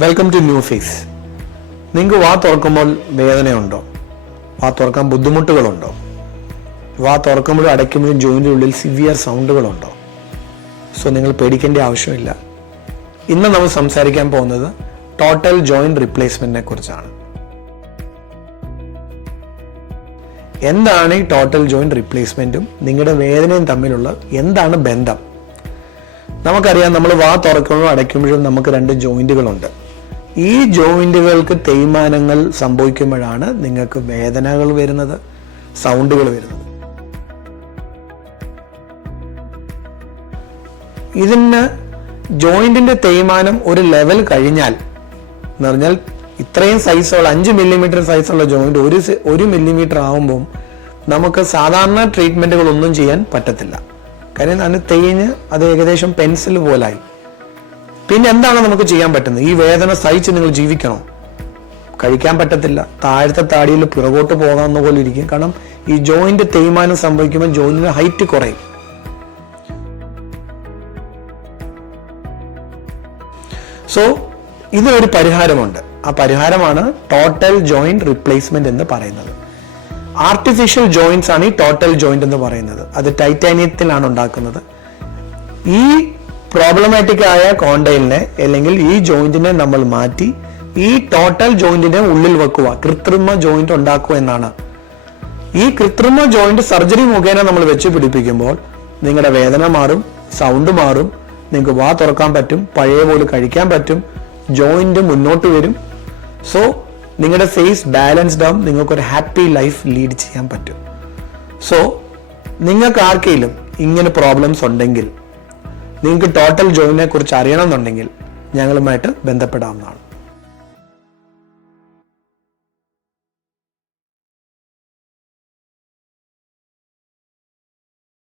Welcome to new face. നിങ്ങൾക്ക് വാ തുറക്കുമ്പോൾ വേദനയുണ്ടോ? വാ തുറക്കാൻ ബുദ്ധിമുട്ടുകളുണ്ടോ? വാ തുറക്കുമ്പോഴും അടയ്ക്കുമ്പോഴും ജോയിന്റിനുള്ളിൽ സിവിയർ സൗണ്ടുകളുണ്ടോ? സോ നിങ്ങൾ പേടിക്കേണ്ട ആവശ്യമില്ല. ഇന്ന് നമ്മൾ സംസാരിക്കാൻ പോകുന്നത് ടോട്ടൽ ജോയിന്റ് റീപ്ലേസ്മെന്റിനെ കുറിച്ചാണ്. എന്താണ് ഈ ടോട്ടൽ ജോയിന്റ് റീപ്ലേസ്മെന്റും നിങ്ങളുടെ വേദനയും തമ്മിലുള്ള എന്താണ് ബന്ധം? നമുക്കറിയാം, നമ്മൾ വാ തുറക്കുമ്പോഴും അടയ്ക്കുമ്പോഴും നമുക്ക് രണ്ട് ജോയിന്റുകളുണ്ട്. ഈ ജോയിന്റുകൾക്ക് തേയ്മാനങ്ങൾ സംഭവിക്കുമ്പോഴാണ് നിങ്ങൾക്ക് വേദനകൾ വരുന്നത്, സൗണ്ടുകൾ വരുന്നത്. ഇതിന് ജോയിന്റിന്റെ തേയ്മാനം ഒരു ലെവൽ കഴിഞ്ഞാൽ എന്ന് പറഞ്ഞാൽ ഇത്രയും സൈസുള്ള 5 മില്ലിമീറ്റർ സൈസുള്ള ജോയിന്റ് 1 മില്ലിമീറ്റർ ആകുമ്പോൾ നമുക്ക് സാധാരണ ട്രീറ്റ്മെന്റുകളൊന്നും ചെയ്യാൻ പറ്റത്തില്ല. കാര്യം അതിന് തേഞ്ഞ് അത് ഏകദേശം പെൻസിൽ പോലായി. പിന്നെ എന്താണ് നമുക്ക് ചെയ്യാൻ പറ്റുന്നത്? ഈ വേദന സഹിച്ച് നിങ്ങൾ ജീവിക്കണോ? കഴിക്കാൻ പറ്റത്തില്ല. താഴത്തെ താടിയിൽ പിറകോട്ട് പോകാവുന്ന പോലെ ഇരിക്കും. കാരണം ഈ ജോയിന്റ് തേയ്മാനം സംഭവിക്കുമ്പോൾ ജോയിന്റിന് ഹൈറ്റ് കുറയും. സോ ഇതിനൊരു പരിഹാരമുണ്ട്. ആ പരിഹാരമാണ് ടോട്ടൽ ജോയിന്റ് റീപ്ലേസ്മെന്റ് എന്ന് പറയുന്നത്. ആർട്ടിഫിഷ്യൽ ജോയിന്റ്സ് ആണ് ഈ ടോട്ടൽ ജോയിന്റ് എന്ന് പറയുന്നത്. അത് ടൈറ്റാനിയത്തിലാണ് ഉണ്ടാക്കുന്നത്. ഈ പ്രോബ്ലമാറ്റിക് ആയ കോണ്ടൈലിനെ അല്ലെങ്കിൽ ഈ ജോയിന്റിനെ നമ്മൾ മാറ്റി ഈ ടോട്ടൽ ജോയിന്റിനെ ഉള്ളിൽ വെക്കുക, കൃത്രിമ ജോയിന്റ് ഉണ്ടാക്കുക എന്നാണ്. ഈ കൃത്രിമ ജോയിന്റ് സർജറി മുഖേന നമ്മൾ വെച്ച് പിടിപ്പിക്കുമ്പോൾ നിങ്ങളുടെ വേദന മാറും, സൗണ്ട് മാറും, നിങ്ങൾക്ക് വാ തുറക്കാൻ പറ്റും, പഴയ പോലെ കഴിക്കാൻ പറ്റും, ജോയിന്റ് മുന്നോട്ട് വരും. സോ നിങ്ങളുടെ ഫേസ് ബാലൻസ്ഡ് ആവും, നിങ്ങൾക്കൊരു ഹാപ്പി ലൈഫ് ലീഡ് ചെയ്യാൻ പറ്റും. സോ നിങ്ങൾക്ക് ആർക്കെങ്കിലും ഇങ്ങനെ പ്രോബ്ലംസ് ഉണ്ടെങ്കിൽ, നിങ്ങൾക്ക് ടോട്ടൽ ജോയിന്റിനെ കുറിച്ച് അറിയണമെന്നുണ്ടെങ്കിൽ ഞങ്ങളുമായിട്ട് ബന്ധപ്പെടാവുന്നതാണ്.